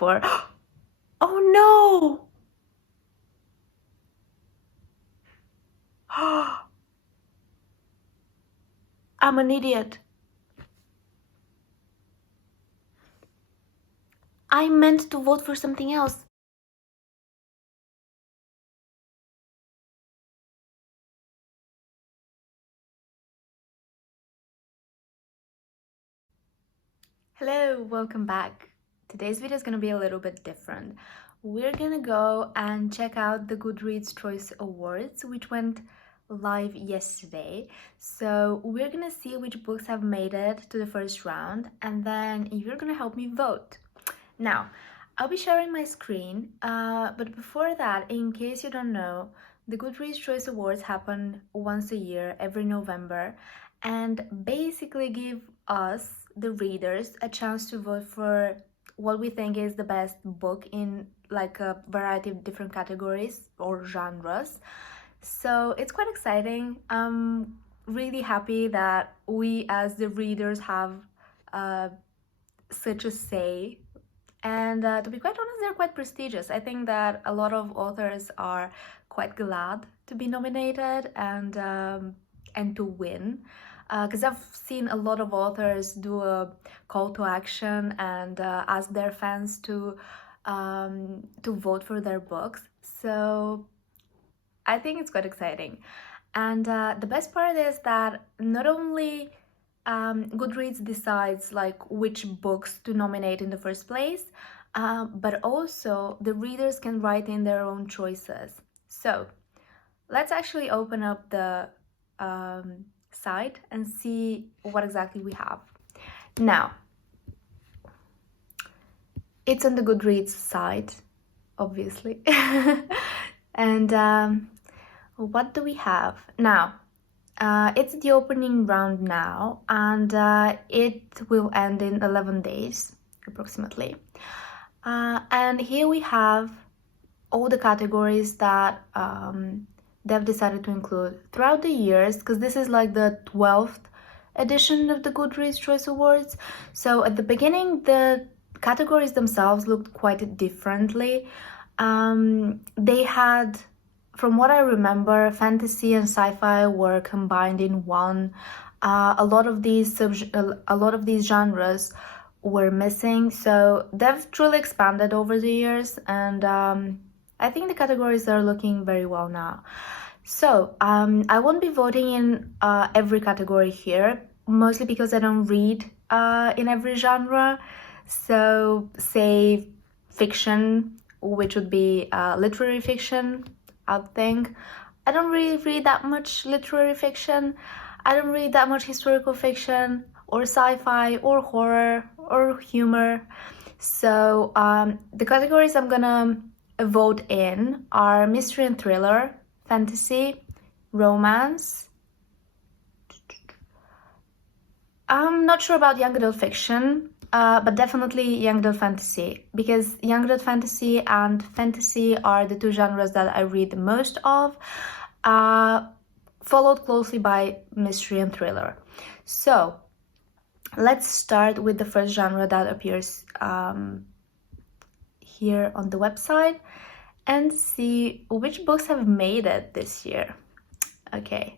for. Oh no! I'm an idiot. I meant to vote for something else. Hello, welcome back. Today's video is going to be a little bit different. We're going to go and check out the Goodreads Choice Awards, which went live yesterday. So we're going to see which books have made it to the first round, and then you're going to help me vote. Now, I'll be sharing my screen, but before that, in case you don't know, the Goodreads Choice Awards happen once a year, every November, and basically give us, the readers, a chance to vote for what we think is the best book in like a variety of different categories or genres. So it's quite exciting. I'm really happy that we as the readers have such a say. And to be quite honest, they're quite prestigious. I think that a lot of authors are quite glad to be nominated and to win. Because I've seen a lot of authors do a call to action and ask their fans to vote for their books. So I think it's quite exciting. And the best part is that not only Goodreads decides like which books to nominate in the first place, but also the readers can write in their own choices. So let's actually open up the site and see what exactly we have. Now, it's on the Goodreads site, obviously. And what do we have? Now, it's the opening round now, and it will end in 11 days, approximately. And here we have all the categories that they've decided to include throughout the years, because this is like the 12th edition of the Goodreads Choice Awards. So at the beginning, the categories themselves looked quite differently. They had, from what I remember, fantasy and sci-fi were combined in one. A lot of these genres were missing, so they've truly expanded over the years, and I think the categories are looking very well now. So I won't be voting in every category here, mostly because I don't read in every genre. So say fiction, which would be literary fiction, I think. I don't really read that much literary fiction. I don't read that much historical fiction or sci-fi or horror or humor. So the categories I'm gonna vote in are mystery and thriller, fantasy, romance. I'm not sure about young adult fiction, but definitely young adult fantasy, because young adult fantasy and fantasy are the two genres that I read the most of, followed closely by mystery and thriller. So let's start with the first genre that appears here on the website and see which books have made it this year. Okay.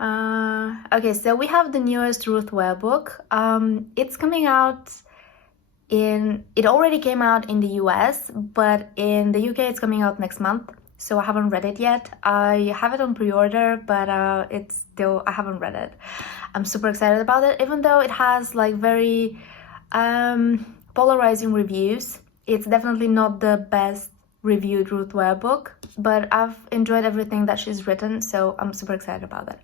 Okay, so we have the newest Ruth Ware book. It's coming out it already came out in the US, but in the UK it's coming out next month. So I haven't read it yet. I have it on pre-order, but I haven't read it. I'm super excited about it, even though it has like very polarizing reviews. It's definitely not the best reviewed Ruth Ware book, but I've enjoyed everything that she's written, so I'm super excited about it.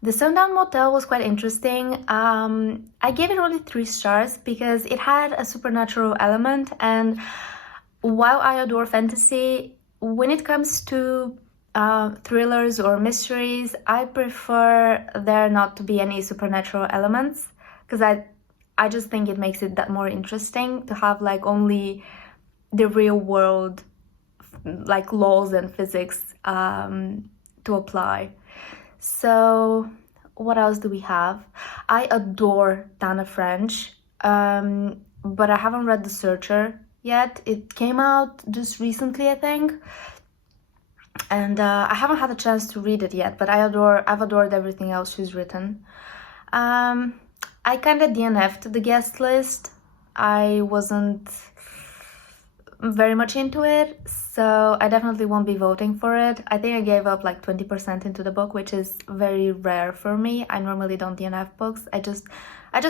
The Sundown Motel was quite interesting. I gave it only 3 stars because it had a supernatural element, and while I adore fantasy, when it comes to thrillers or mysteries, I prefer there not to be any supernatural elements, because I just think it makes it that more interesting to have like only the real world like laws and physics to apply. So what else do we have? I adore Tana French, but I haven't read The Searcher yet. It came out just recently, I think, and I haven't had a chance to read it yet, but I've adored everything else she's written. I kind of DNF'd the guest list. I wasn't very much into it, so I definitely won't be voting for it. I think I gave up like 20% into the book, which is very rare for me. I normally don't DNF books. I just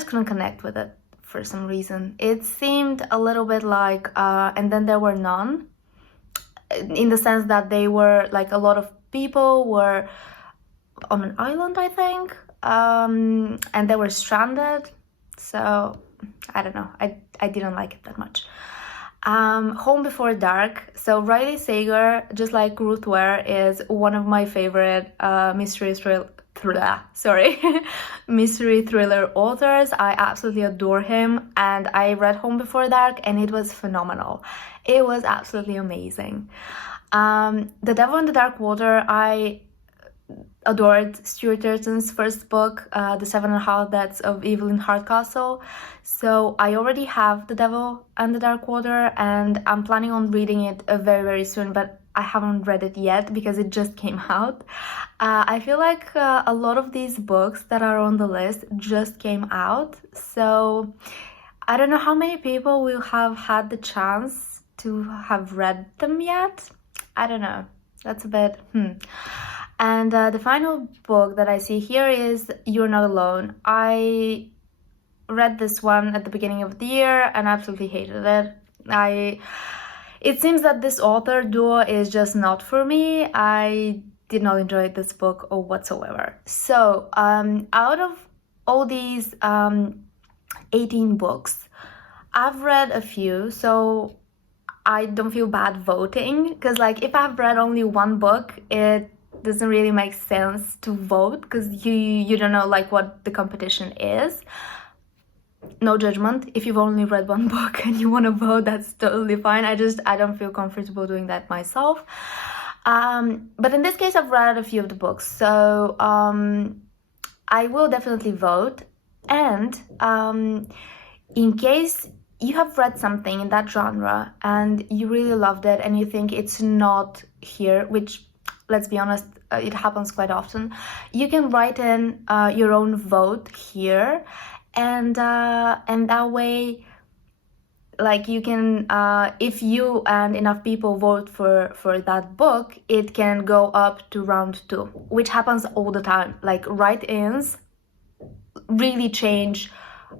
couldn't connect with it for some reason. It seemed a little bit like And Then There Were None, in the sense that they were like, a lot of people were on an island, I think, and they were stranded. So I don't know, I didn't like it that much. Home Before Dark. So Riley Sager, just like Ruth Ware, is one of my favorite mystery thriller authors. I absolutely adore him, and I read Home Before Dark and it was phenomenal. It was absolutely amazing. The Devil in the Dark Water, I adored Stuart Turton's first book, The 7.5 Deaths of Evelyn Hardcastle. So I already have The Devil and the Dark Water, and I'm planning on reading it very, very soon, but I haven't read it yet because it just came out. I feel like a lot of these books that are on the list just came out, so I don't know how many people will have had the chance to have read them yet. I don't know. That's a bit And the final book that I see here is You're Not Alone. I read this one at the beginning of the year and absolutely hated it. It seems that this author duo is just not for me. I did not enjoy this book whatsoever. So out of all these 18 books, I've read a few, so I don't feel bad voting, because like if I've read only one book, it doesn't really make sense to vote because you don't know like what the competition is. No judgment. If you've only read one book and you want to vote, that's totally fine. I don't feel comfortable doing that myself. But in this case, I've read a few of the books, so I will definitely vote. And in case you have read something in that genre and you really loved it and you think it's not here, which, let's be honest, it happens quite often, you can write in your own vote here, and that way, like, you can, if you and enough people vote for that book, it can go up to round 2, which happens all the time. Like, write-ins really change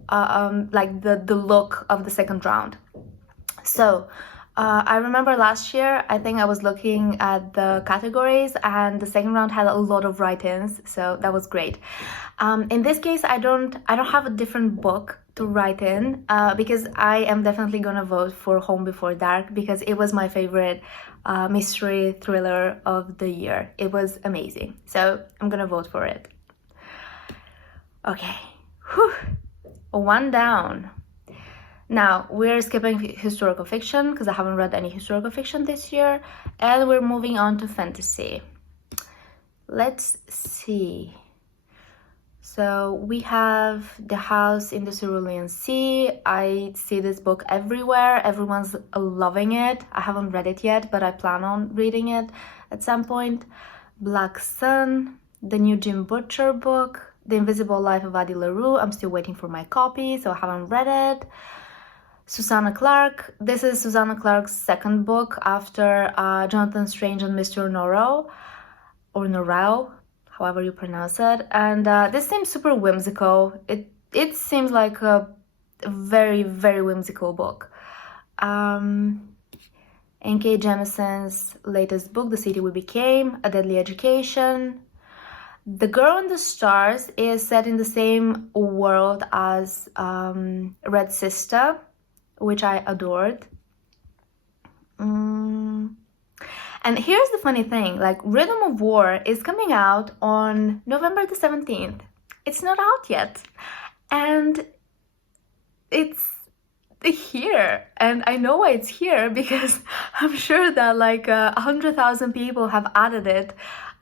like the look of the second round. So I remember last year, I think I was looking at the categories and the second round had a lot of write-ins, so that was great. In this case, I don't have a different book to write in because I am definitely gonna vote for Home Before Dark because it was my favorite mystery thriller of the year. It was amazing, so I'm gonna vote for it. Okay, whew. One down. Now, we're skipping historical fiction because I haven't read any historical fiction this year, and we're moving on to fantasy. Let's see. So we have The House in the Cerulean Sea. I see this book everywhere. Everyone's loving it. I haven't read it yet, but I plan on reading it at some point. Black Sun, the new Jim Butcher book, The Invisible Life of Addie LaRue. I'm still waiting for my copy, so I haven't read it. Susanna Clarke. This is Susanna Clarke's second book after Jonathan Strange and Mr. Norrell, or Norrell, however you pronounce it. And this seems super whimsical. It seems like a very, very whimsical book. N.K. Jemisin's latest book, The City We Became, A Deadly Education. The Girl in the Stars is set in the same world as Red Sister, which I adored. And here's the funny thing, like, Rhythm of War is coming out on November the 17th. It's not out yet. And it's here. And I know why it's here because I'm sure that like 100,000 people have added it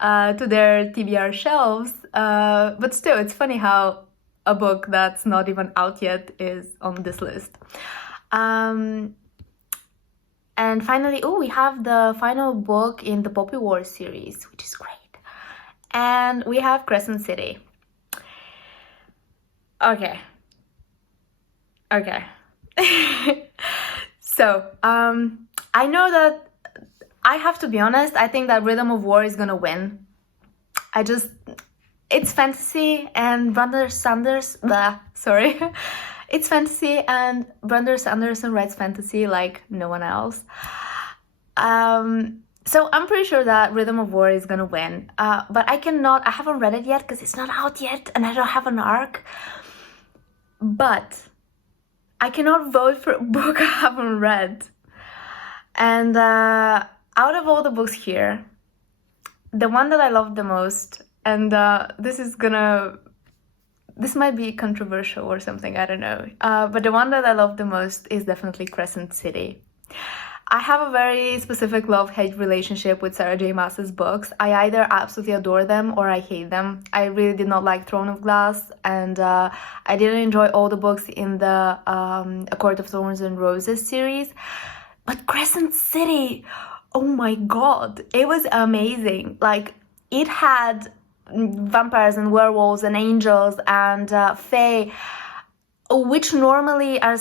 to their TBR shelves. But still, it's funny how a book that's not even out yet is on this list. And finally, we have the final book in the Poppy Wars series, which is great. And we have Crescent City. Okay. So, I know that I have to be honest, I think that Rhythm of War is gonna win. It's fantasy and Brandon Sanders, it's fantasy and Brandon Sanderson writes fantasy like no one else. So I'm pretty sure that Rhythm of War is gonna win. But I haven't read it yet because it's not out yet and I don't have an arc. But I cannot vote for a book I haven't read. And out of all the books here, the one that I love the most, and this might be controversial or something, I don't know. But the one that I love the most is definitely Crescent City. I have a very specific love-hate relationship with Sarah J. Maas's books. I either absolutely adore them or I hate them. I really did not like Throne of Glass, and I didn't enjoy all the books in the A Court of Thorns and Roses series. But Crescent City, oh my god, it was amazing. Like, it had vampires and werewolves and angels and fae, which normally are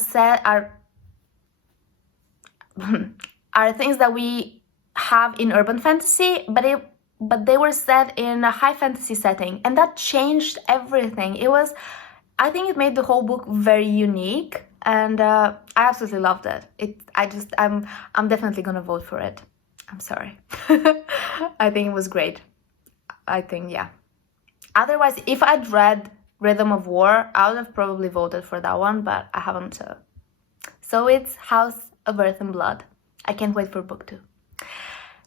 things that we have in urban fantasy, but they were set in a high fantasy setting, and that changed everything. I think it made the whole book very unique, and I absolutely loved it. I'm definitely gonna vote for it. I'm sorry. I think it was great. Yeah. Otherwise, if I'd read Rhythm of War, I would have probably voted for that one, but I haven't. So it's House of Earth and Blood. I can't wait for book 2.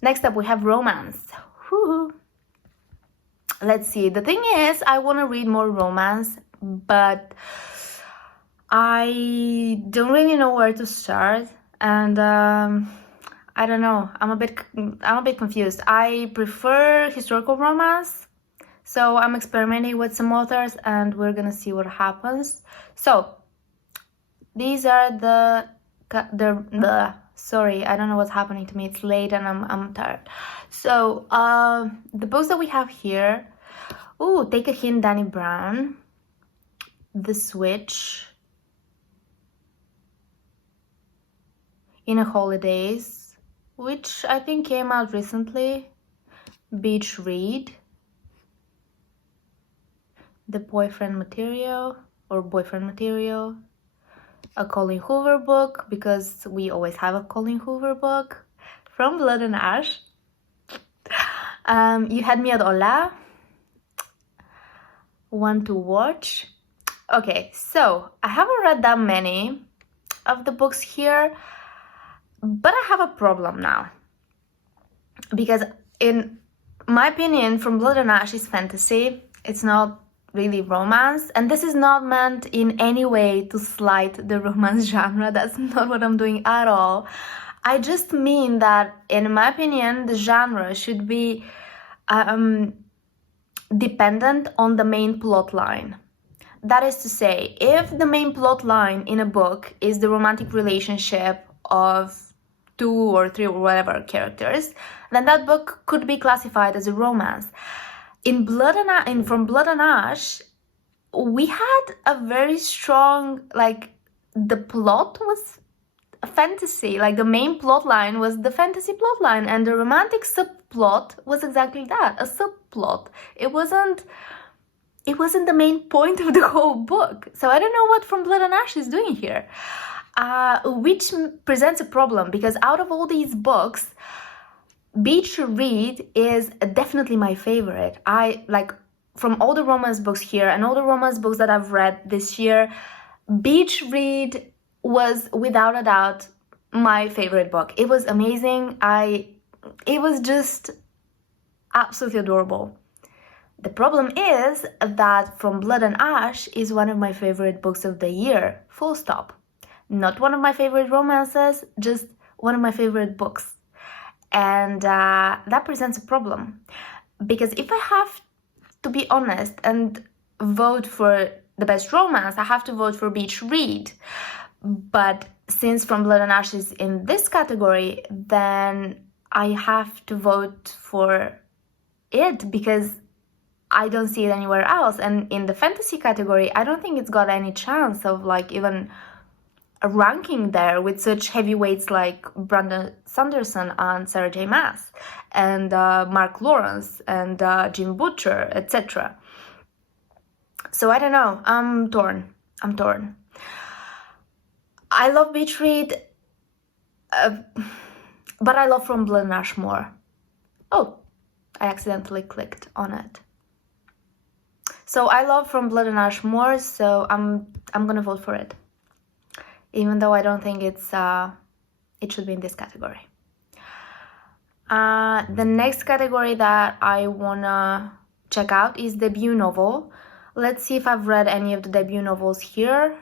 Next up, we have romance. Woo-hoo. Let's see. The thing is, I want to read more romance, but I don't really know where to start, and I don't know. I'm a bit confused. I prefer historical romance, so I'm experimenting with some authors, and we're gonna see what happens. So these are sorry, I don't know what's happening to me. It's late and I'm tired. So the books that we have here. Take a Hint, Danny Brown. The Switch. In a Holidays, which I think came out recently. Beach Read. The Boyfriend Material. A Colleen Hoover book, because we always have a Colleen Hoover book. From Blood and Ash. You Had Me at Hola. One to Watch. Okay, so I haven't read that many of the books here, but I have a problem now. Because in my opinion, From Blood and Ash is fantasy. It's not really romance, and this is not meant in any way to slight the romance genre. That's not what I'm doing at all. I just mean that, in my opinion, the genre should be dependent on the main plot line. That is to say, if the main plot line in a book is the romantic relationship of 2 or 3 or whatever characters, then that book could be classified as a romance. From Blood and Ash, we had a very strong, the plot was a fantasy. The main plot line was the fantasy plot line, and the romantic subplot was exactly that, a subplot. It wasn't the main point of the whole book. So I don't know what From Blood and Ash is doing here, which presents a problem, because out of all these books, Beach Read is definitely my favorite. From all the romance books here and all the romance books that I've read this year, Beach Read was without a doubt my favorite book. It was amazing. It was just absolutely adorable. The problem is that From Blood and Ash is one of my favorite books of the year, full stop. Not one of my favorite romances, just one of my favorite books. And that presents a problem, because if I have to be honest and vote for the best romance, I have to vote for Beach Read. But since From Blood and Ash is in this category, then I have to vote for it because I don't see it anywhere else. And in the fantasy category, I don't think it's got any chance of like even a ranking there with such heavyweights like Brandon Sanderson and Sarah J. Maas and Mark Lawrence and Jim Butcher, etc. So I don't know. I'm torn. I love Beach Read, but I love From Blood and Ash more. Oh, I accidentally clicked on it. So I love From Blood and Ash more, so I'm gonna vote for it, even though I don't think it should be in this category. The next category that I wanna check out is debut novel. Let's see if I've read any of the debut novels here.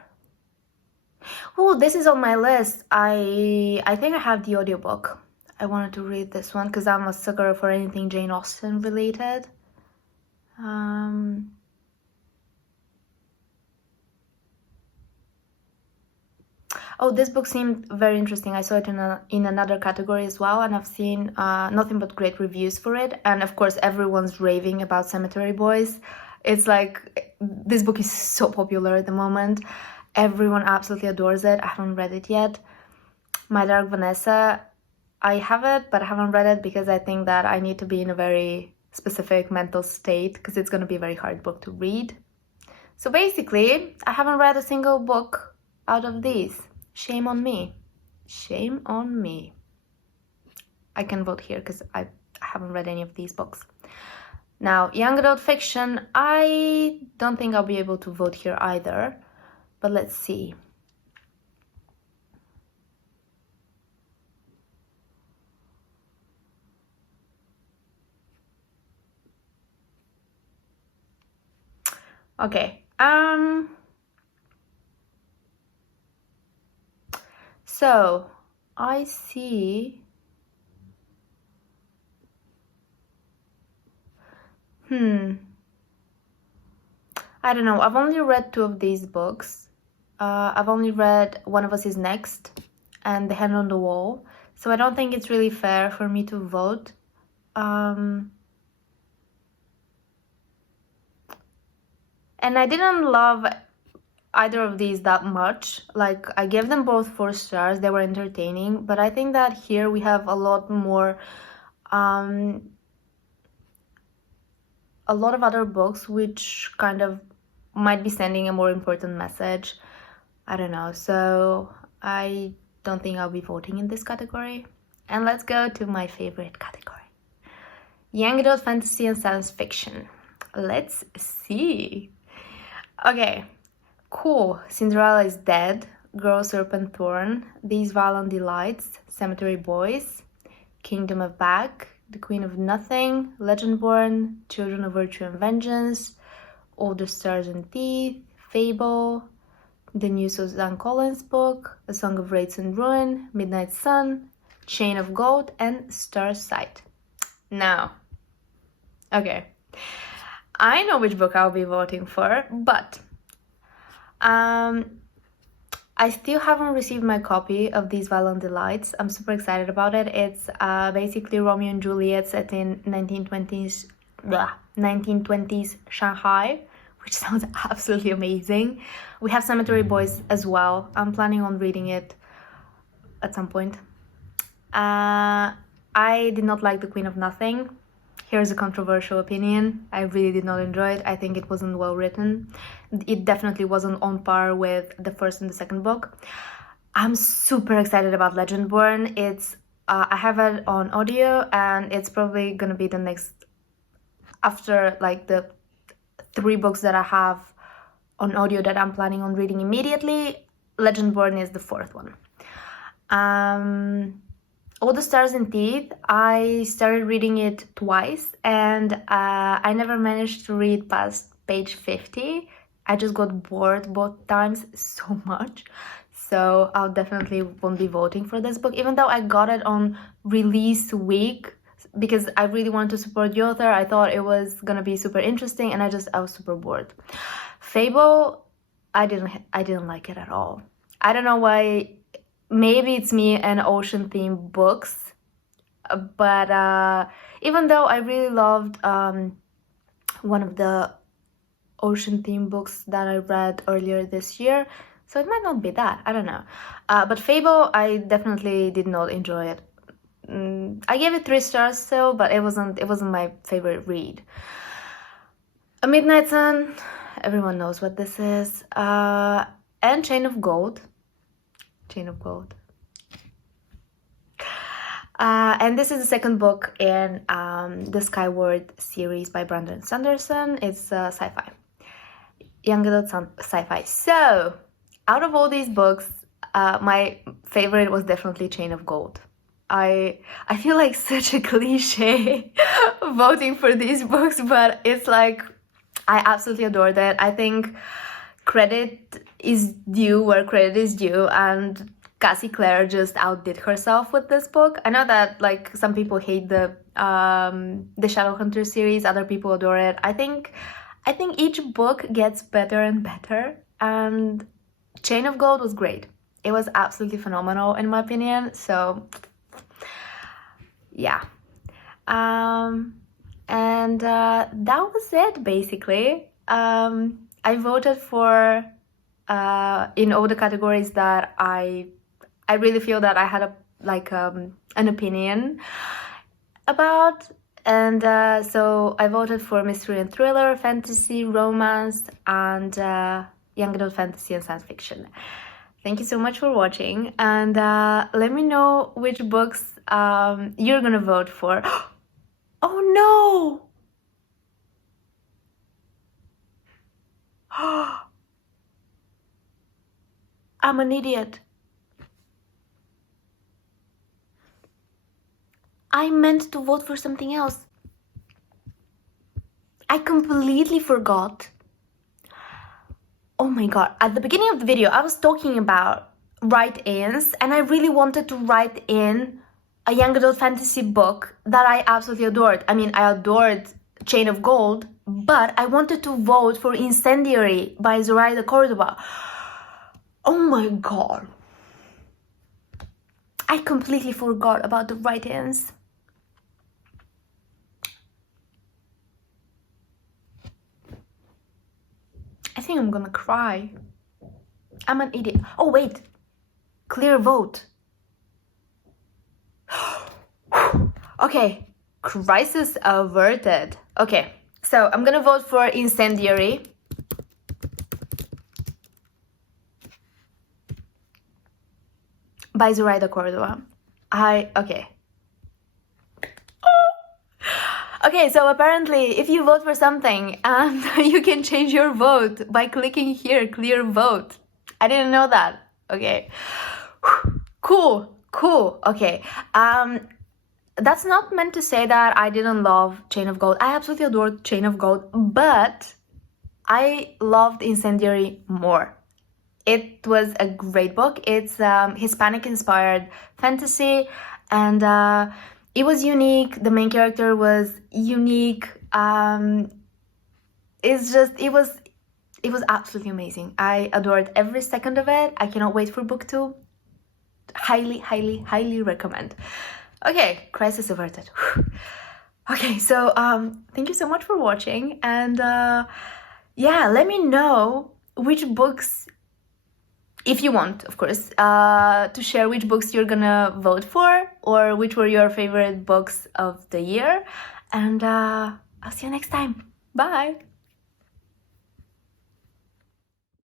Oh, this is on my list. I think I have the audiobook. I wanted to read this one because I'm a sucker for anything Jane Austen related. Oh, this book seemed very interesting. I saw it in another category as well, and I've seen nothing but great reviews for it. And of course, everyone's raving about Cemetery Boys. It's like, this book is so popular at the moment. Everyone absolutely adores it. I haven't read it yet. My Dark Vanessa, I have it, but I haven't read it because I think that I need to be in a very specific mental state because it's going to be a very hard book to read. So basically, I haven't read a single book out of these. Shame on me. Shame on me. I can vote here because I haven't read any of these books. Now, young adult fiction, I don't think I'll be able to vote here either. But let's see. Okay. So I see. I don't know. I've only read 2 of these books. I've only read One of Us Is Next and The Hand on the Wall. So I don't think it's really fair for me to vote. And I didn't love either of these that much. Like, I gave them both 4 stars. They were entertaining. But I think that here we have a lot more, a lot of other books which kind of might be sending a more important message. I don't know. So I don't think I'll be voting in this category. And let's go to my favorite category. Young adult fantasy and science fiction. Let's see. Okay, cool. Cinderella is Dead, Girl, Serpent, Thorn, These Violent Delights, Cemetery Boys, Kingdom of Bag, The Queen of Nothing, Legendborn, Children of Virtue and Vengeance, All the Stars and Teeth, Fable, the new Suzanne Collins book, A Song of Wraiths and Ruin, Midnight Sun, Chain of Gold, and Starsight. Now, okay, I know which book I'll be voting for, but I still haven't received my copy of These Violent Delights. I'm super excited about it. It's basically Romeo and Juliet set in 1920s Shanghai, which sounds absolutely amazing. We have Cemetery Boys as well. I'm planning on reading it at some point. I did not like The Queen of Nothing. Here's a controversial opinion. I really did not enjoy it. I think it wasn't well written. It definitely wasn't on par with the first and the second book. I'm super excited about Legendborn. It's I have it on audio, and it's probably gonna be the next, after like the 3 books that I have on audio that I'm planning on reading immediately. Legendborn is the 4th one. All the Stars and Teeth, I started reading it twice, and I never managed to read past page 50. I just got bored both times so much. So I'll definitely won't be voting for this book, even though I got it on release week because I really wanted to support the author. I thought it was gonna be super interesting, and I was super bored. Fable, I didn't like it at all. I don't know why maybe it's me and ocean themed books, but even though I really loved one of the ocean themed books that I read earlier this year, so it might not be that, I don't know. But Fable, I definitely did not enjoy it. I gave it 3 stars still, but it wasn't my favorite read. A Midnight Sun, everyone knows what this is, and Chain of Gold. And this is the second book in the Skyward series by Brandon Sanderson. It's sci-fi, young adult sci-fi. So, out of all these books, my favorite was definitely Chain of Gold. I feel like such a cliche voting for these books, but it's like I absolutely adored it. I think credit is due where credit is due, and Cassie Clare just outdid herself with this book. I know that like some people hate the Shadowhunter series, other people adore it. I think each book gets better and better, and Chain of Gold was great. It was absolutely phenomenal in my opinion. So yeah, and that was it basically. I voted for in all the categories that I really feel that I had an opinion about, and so I voted for mystery and thriller, fantasy, romance, and young adult fantasy and science fiction. Thank you so much for watching, and let me know which books you're gonna vote for. Oh no! I'm an idiot. I meant to vote for something else. I completely forgot. Oh my god, at the beginning of the video, I was talking about write-ins, and I really wanted to write in a young adult fantasy book that I absolutely adored. I mean, I adored Chain of Gold, but I wanted to vote for Incendiary by Zoraida Cordova. Oh my god. I completely forgot about the write-ins. I think I'm gonna cry. I'm an idiot. Oh wait, clear vote. Okay, crisis averted. Okay, so I'm gonna vote for Incendiary. By Zoraida Cordova. Okay. Okay, so apparently if you vote for something, you can change your vote by clicking here, clear vote. I didn't know that. Okay. Cool. Okay. That's not meant to say that I didn't love Chain of Gold. I absolutely adored Chain of Gold, but I loved Incendiary more. It was a great book. It's Hispanic-inspired fantasy, and it was unique. The main character was unique. It was absolutely amazing. I adored every second of it. I cannot wait for book 2. Highly recommend. Okay, crisis averted. Okay, so thank you so much for watching, and yeah, let me know which books, if you want, of course, to share which books you're gonna vote for, or which were your favorite books of the year. And I'll see you next time. Bye!